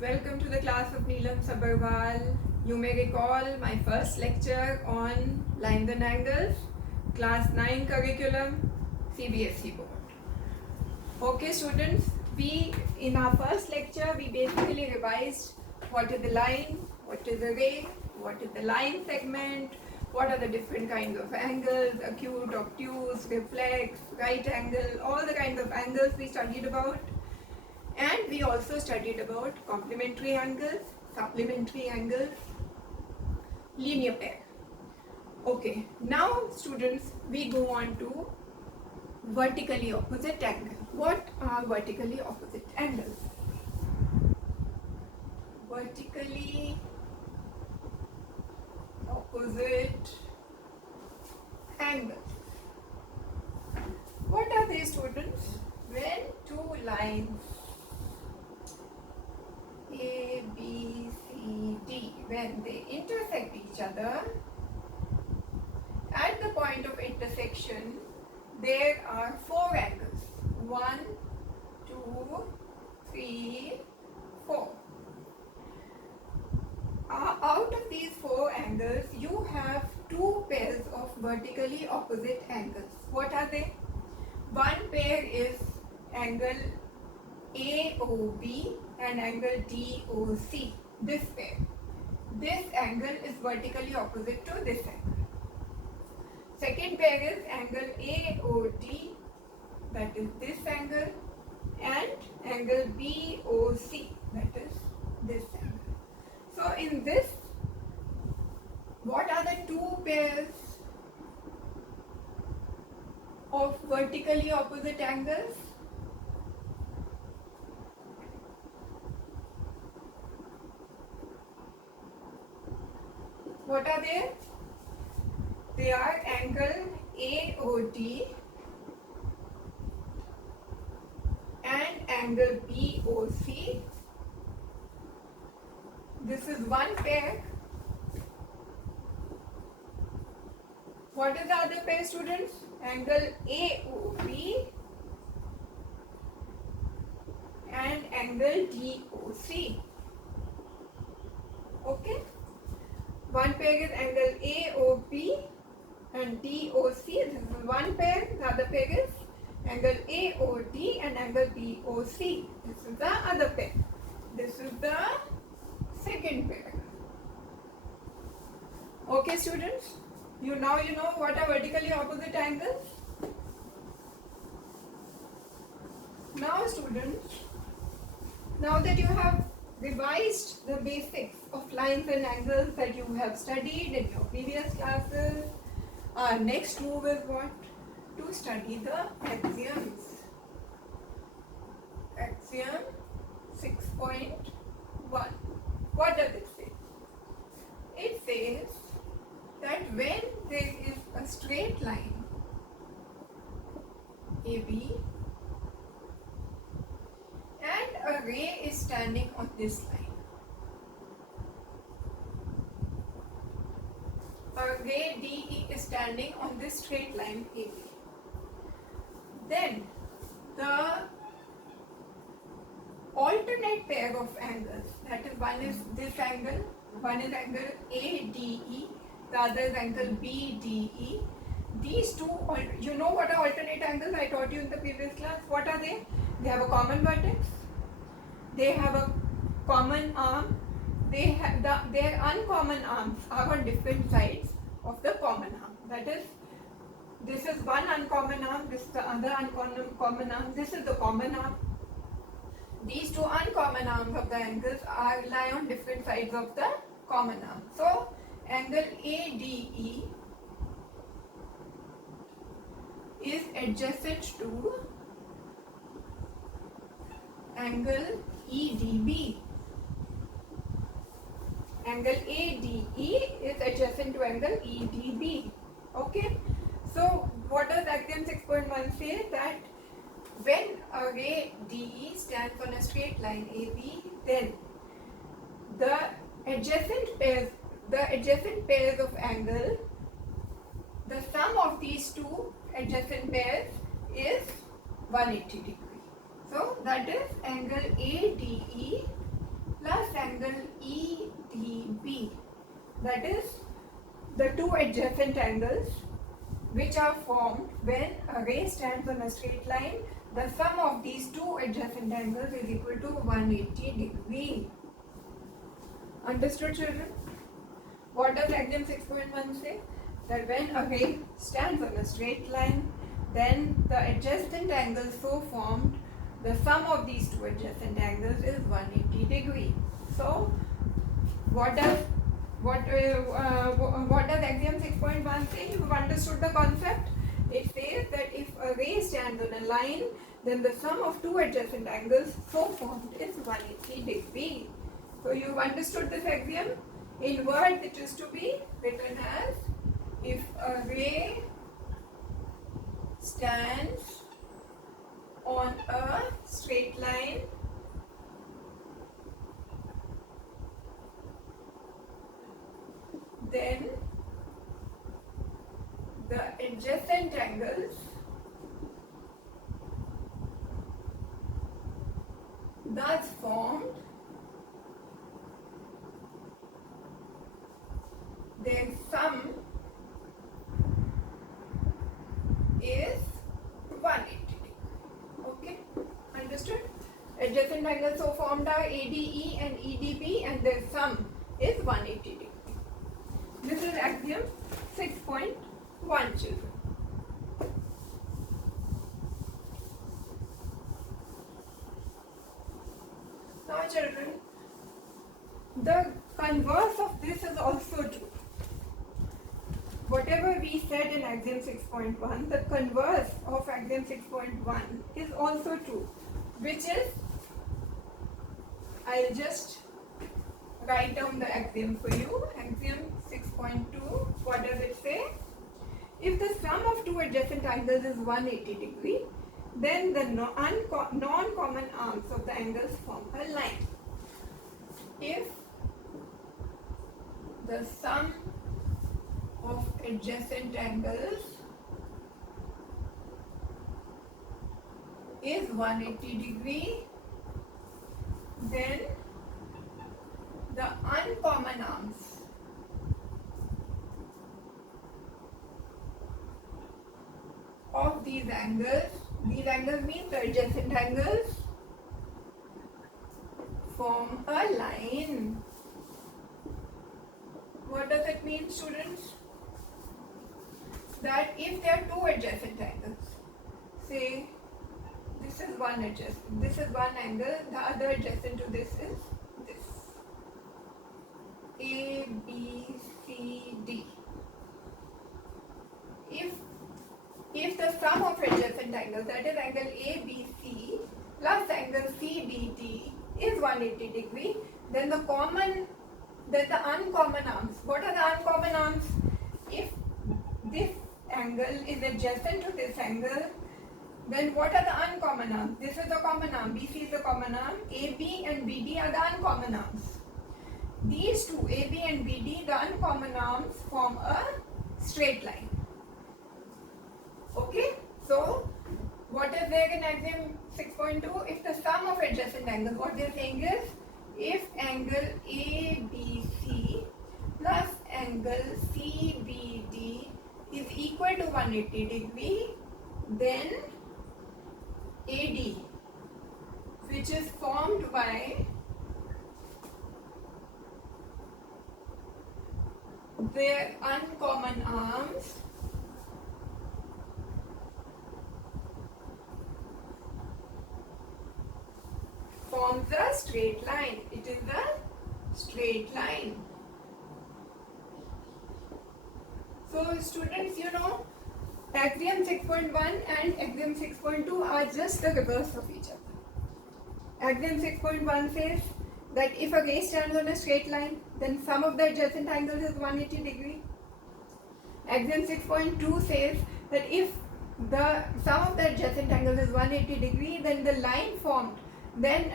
welcome to the class of Neelam Sabharwal. You may recall my first lecture on lines and angles, class 9 curriculum, CBSE board. Okay students, we in our first lecture we basically revised what is the line, what is the ray, what is the line segment, what are the different kinds of angles, acute, obtuse, reflex, right angle, all the kinds of angles we studied about. And we also studied about complementary angles, supplementary angles, linear pair. Okay, now students, we go on to vertically opposite angle. What are vertically opposite angles? Vertically opposite angles. What are they, students? When two lines A, B, C, D, when they intersect each other, at the point of intersection, there are four angles. 1, 2, 3, 4. Out of these four angles, you have two pairs of vertically opposite angles. What are they? One pair is angle AOB and angle DOC, this pair. This angle is vertically opposite to this angle. Second pair is angle AOD, that is this angle, and angle BOC, that is this angle. So in this, what are the two pairs of vertically opposite angles? What are they? They are angle AOD and angle BOC. This is one pair. What is the other pair, students? Angle AOB and angle DOC. Okay? One pair is angle AOB and DOC. This is one pair. The other pair is angle AOD and angle BOC. This is the other pair. This is the second pair. Okay, students? You know what are vertically opposite angles? Now, students, now that you have revised the basics of lines and angles that you have studied in your previous classes, our next move is what? To study the axioms. Axiom 6.1. What does it say? It says that when there is a straight line AB and a ray is standing on this line, a ray DE is standing on this straight line AB, then the alternate pair of angles, that is, one is this angle, one is angle ADE, the other is angle BDE. These two, you know what are alternate angles? I taught you in the previous class. What are they? They have a common vertex, they have a common arm, their uncommon arms are on different sides of the common arm. That is, this is one uncommon arm, this is the other uncommon arm, this is the common arm. These two uncommon arms of the angles lie on different sides of the common arm. So, angle ADE is adjacent to angle EDB. Angle ADE is adjacent to angle EDB. Okay? So, what does axiom 6.1 say? That when a ray DE stands on a straight line AB, then the adjacent pairs of angle, the sum of these two adjacent pairs is 180 degree. So that is angle ADE plus that is the two adjacent angles which are formed when a ray stands on a straight line. The sum of these two adjacent angles is equal to 180 degree. Understood, children? What does axiom 6.1 say? That when a ray stands on a straight line, then the adjacent angles so formed, the sum of these two adjacent angles is 180 degree. So, what does axiom 6.1 say? You've understood the concept. It says that if a ray stands on a line, then the sum of two adjacent angles so formed is 180 degree. So you've understood this axiom. In words, it is to be written as, if a ray stands on a straight line, then the adjacent angles thus formed, their sum is 180 degree. Okay, understood? Adjacent angles so formed are ADE and EDB, and their sum is 180 degree. This is axiom 6.1, children. Now, children, the converse of this is also true. Whatever we said in axiom 6.1, the converse of axiom 6.1 is also true, which is, I'll just write down the axiom for you. Axiom 6.2, what does it say? If the sum of two adjacent angles is 180 degree, then the non-common arms of the angles form a line. If the sum of adjacent angles is 180 degree, then the uncommon arms of these angles mean the adjacent angles, form a line. What does it mean, students? That if there are two adjacent angles, say this is one adjacent, this is one angle, the other adjacent to this is this, A, B, C, D. If the sum of adjacent angles, that is angle ABC plus angle CBD, is 180 degree, then the uncommon arms. What are the uncommon arms? If this angle is adjacent to this angle, then what are the uncommon arms? This is the common arm, BC is the common arm, AB and BD are the uncommon arms. These two, AB and BD, the uncommon arms, form a straight line. Okay, so what is there in axiom 6.2? If the sum of adjacent angles, what they are saying is, if angle ABC plus angle CBD is equal to 180 degree, then AD, which is formed by their uncommon arms, forms a straight line. It is a straight line. So students, you know, axiom 6.1 and axiom 6.2 are just the reverse of each other. Axiom 6.1 says that if a ray stands on a straight line, then sum of the adjacent angles is 180 degree. Axiom 6.2 says that if the sum of the adjacent angles is 180 degree, then the line formed, then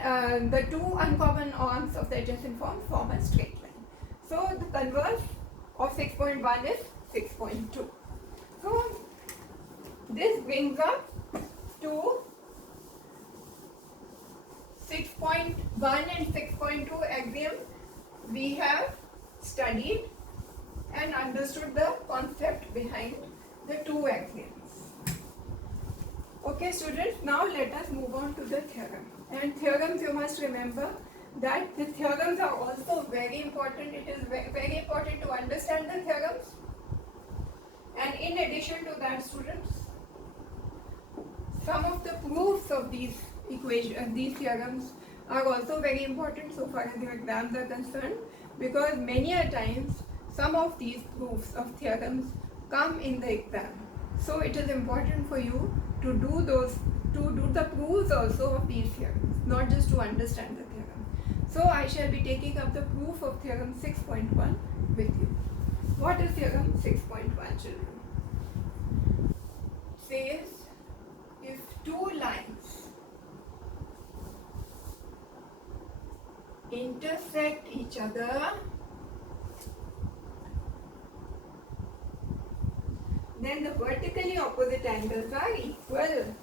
the two uncommon arms of the adjacent form a straight line. So the converse of 6.1 is 6.2. So this brings us to 6.1 and 6.2 axiom we have studied and understood the concept behind the two axioms. Okay students, now let us move on to the theorem. And theorems, you must remember that the theorems are also very important. It is very important to understand the theorems. And in addition to that students, some of the proofs of these equations, these theorems are also very important so far as your exams are concerned, because many a times some of these proofs of theorems come in the exam. So it is important for you to do the proofs also of these theorems, not just to understand the theorem. So I shall be taking up the proof of theorem 6.1 with you. What is theorem 6.1, children? Says if two lines intersect each other, then the vertically opposite angles are equal.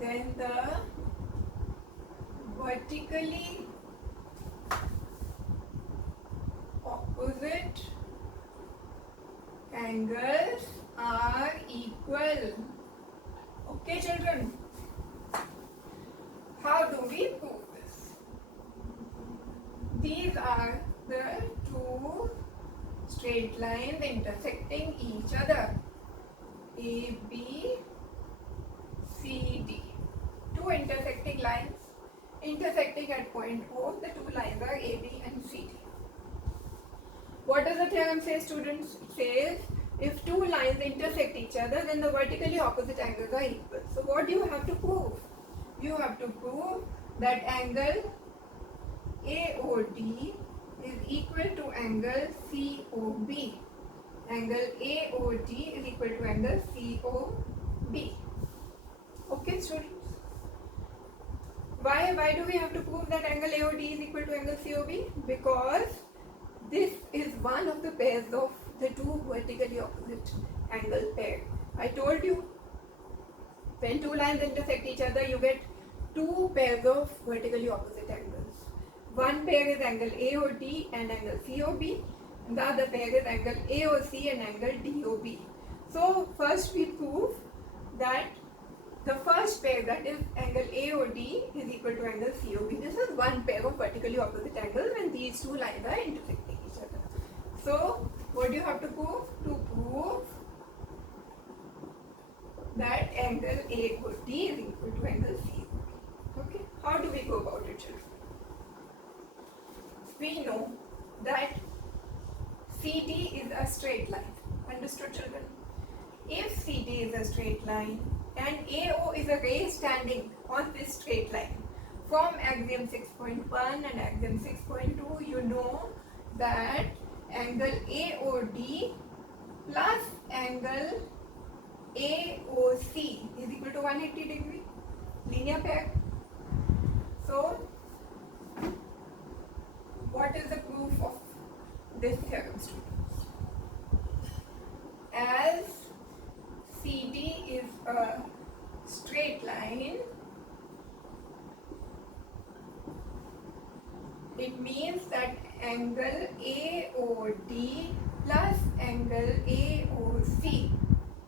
Then the vertically opposite angles are equal. Okay children, how do we prove this? These are the two straight lines intersecting each other, A, B, C, D. Two intersecting lines intersecting at point O. The two lines are A, B and C, D. What does the theorem say, students? It says if two lines intersect each other, then the vertically opposite angles are equal. So what do you have to prove? You have to prove that angle AOD is equal to angle COB. Angle AOD is equal to angle COB. Okay students? Why do we have to prove that angle AOD is equal to angle COB? Because this is one of the pairs of the two vertically opposite angle pair. I told you, when two lines intersect each other, you get two pairs of vertically opposite angles. One pair is angle AOD and angle COB, and the other pair is angle AOC and angle DOB. So first we prove that the first pair, that is angle AOD, is equal to angle COB. This is one pair of vertically opposite angles when these two lines are intersecting each other. So what do you have to prove? To prove that angle AOD is equal to angle COB. Okay, how do we go about it, children? We know that CD is a straight line. Understood, children? If CD is a straight line and AO is a ray standing on this straight line, from axiom 6.1 and axiom 6.2, you know that angle AOD plus angle AOC is equal to 180 degree, linear pair. So what is the proof of this theorem, students? As CD is a straight line, it means that angle AOD plus angle AOC,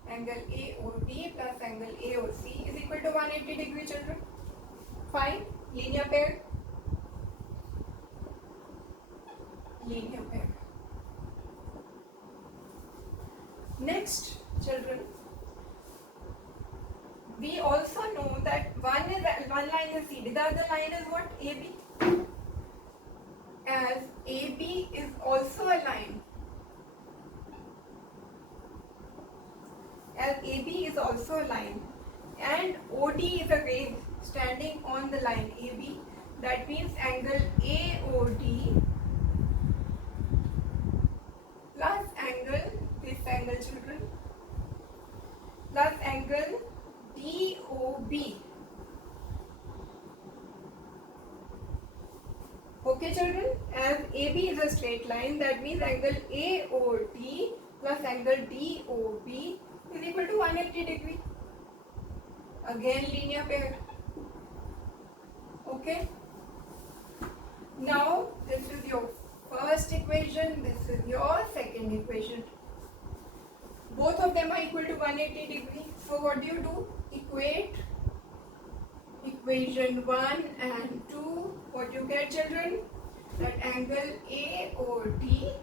angle AOD plus angle AOC is equal to 180 degree, children. Fine, linear pair. Linear pair. Next, children, we also know that one line is CD, the other line is what? AB. As AB is also a line, as AB is also a line, and OD is a ray standing on the line AB, that means angle AOD plus angle, this angle, children, plus angle DOB. Okay children, as AB is a straight line, that means angle AOD plus angle DOB is equal to 180 degree. Again linear pair. Okay. Now this is your first equation, this is your second equation. Both of them are equal to 180 degrees. So what do? Equate equation 1 and 2. What you get, children? That angle AOD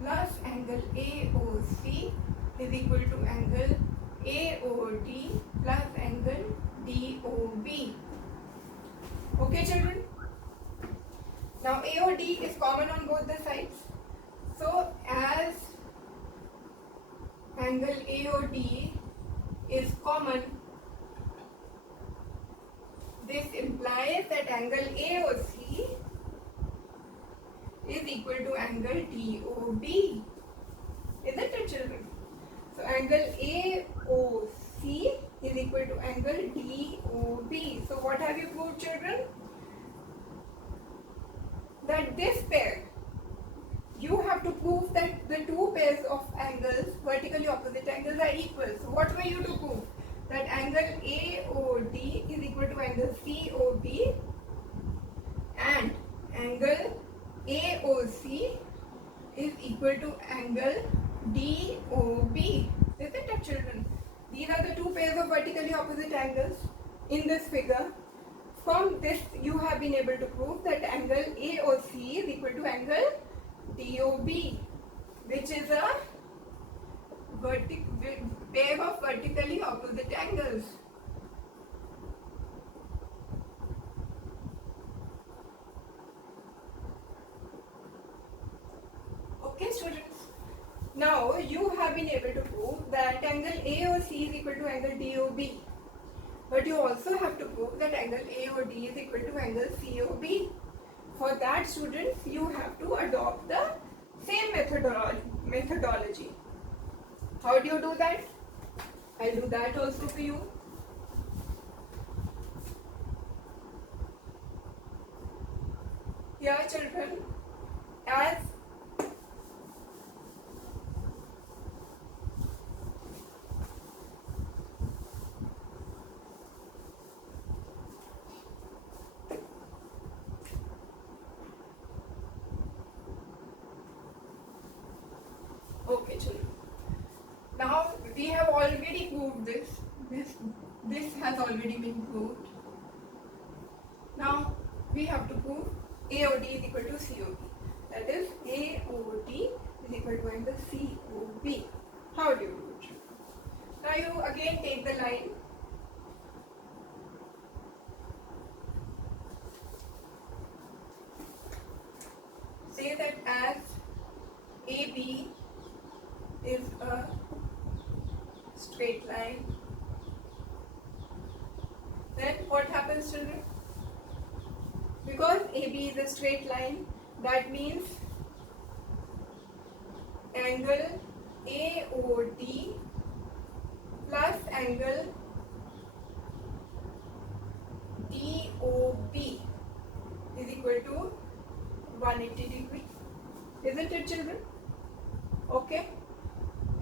plus angle AOC is equal to angle AOD plus angle DOB. Okay, children? Now AOD is common on both the sides. So as angle AOD is common, this implies that angle AOC is equal to angle DOB. Isn't it, children? So angle AOC is equal to angle DOB. So what have you proved, children? That this pair, you have to prove that the two pairs of angles, vertically opposite angles, are equal. So what were you to prove? That angle AOD is equal to angle COB and angle AOC is equal to angle DOB. Isn't it, children? These are the two pairs of vertically opposite angles in this figure. From this, you have been able to prove that angle AOC is equal to angle DOB, which is a pair of vertically opposite angles. Okay, students. Now you have been able to prove that angle AOC is equal to angle DOB. But you also have to prove that angle AOD is equal to angle COB. For that, students, you have to adopt the same methodology. How do you do that? I'll do that also for you. Here, children, as okay, children. Now we have already proved this. This has already been proved. Now we have to prove AOD is equal to COB. That is, AOD is equal to angle COB. How do you do it? Now you again take the line. Say that as AB is a straight line, then what happens, children? Because AB is a straight line, that means angle AOD plus angle DOB is equal to 180 degrees. Isn't it, children? Okay.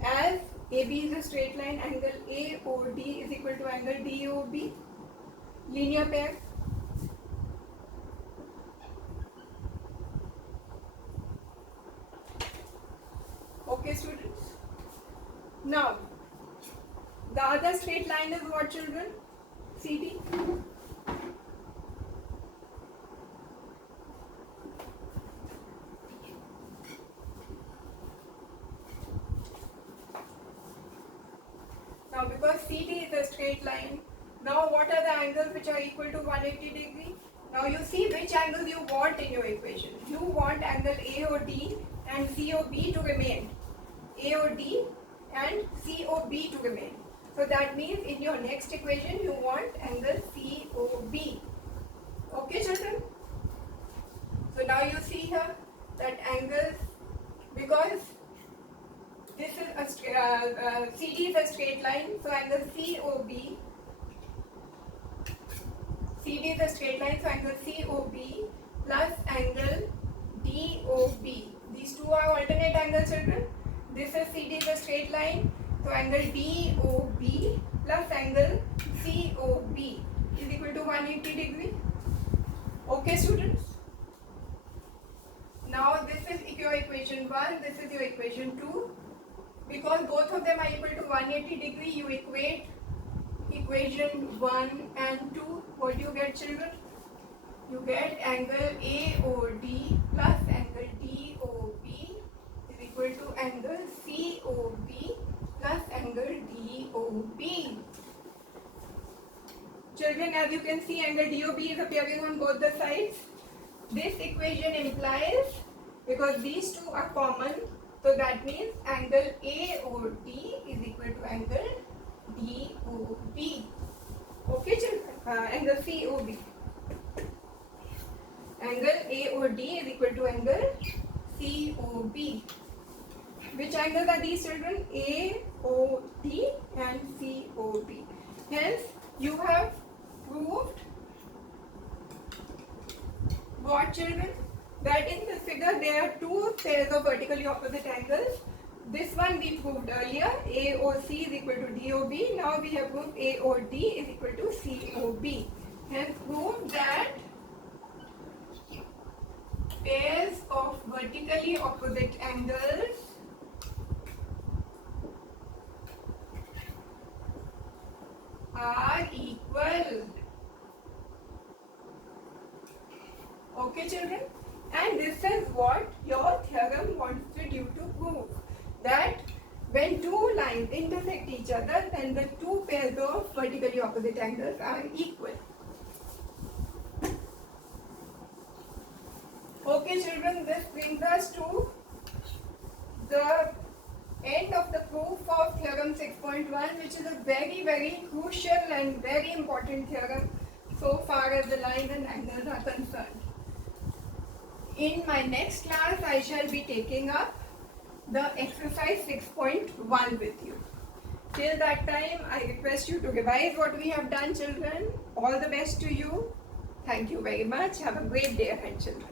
As AB is a straight line, angle AOD is equal to angle DOB. Linear pair. Okay, students. Now, the other straight line is what, children? CD. Now, because CD is a straight line, now what are the angles which are equal to 180 degrees? Now you see which angles you want in your equation. You want angle AOD and COB to remain. AOD and COB to remain. So that means in your next equation you want angle COB. Okay, children? So now you see here that angles, because this is a CD is a straight line, so angle COB. CD is a straight line, so angle COB plus angle DOB. These two are alternate angles, children. This is CD is a straight line, so angle DOB plus angle COB is equal to 180 degrees. Okay, students? 1, this is your equation 2. Because both of them are equal to 180 degree, you equate equation 1 and 2. What do you get, children? You get angle AOD plus angle DOB is equal to angle COB plus angle DOB. Children, as you can see, angle DOB is appearing on both the sides. This equation implies, because these two are common, so that means angle AOD is equal to angle DOB. Okay, children? Angle COB. Angle AOD is equal to angle COB. Which angles are these, children? AOD and COB. Hence, you have proved what, children? That in the figure there are two pairs of vertically opposite angles. This one we proved earlier, AOC is equal to DOB. Now we have proved AOD is equal to COB. Hence proved that pairs of vertically opposite angles are equal. Okay, children? And this is what your theorem wanted you to prove. That when two lines intersect each other, then the two pairs of vertically opposite angles are equal. Okay, children, this brings us to the end of the proof of theorem 6.1, which is a very, very crucial and very important theorem so far as the lines and angles are concerned. In my next class, I shall be taking up the exercise 6.1 with you. Till that time, I request you to revise what we have done, children. All the best to you. Thank you very much. Have a great day ahead, children.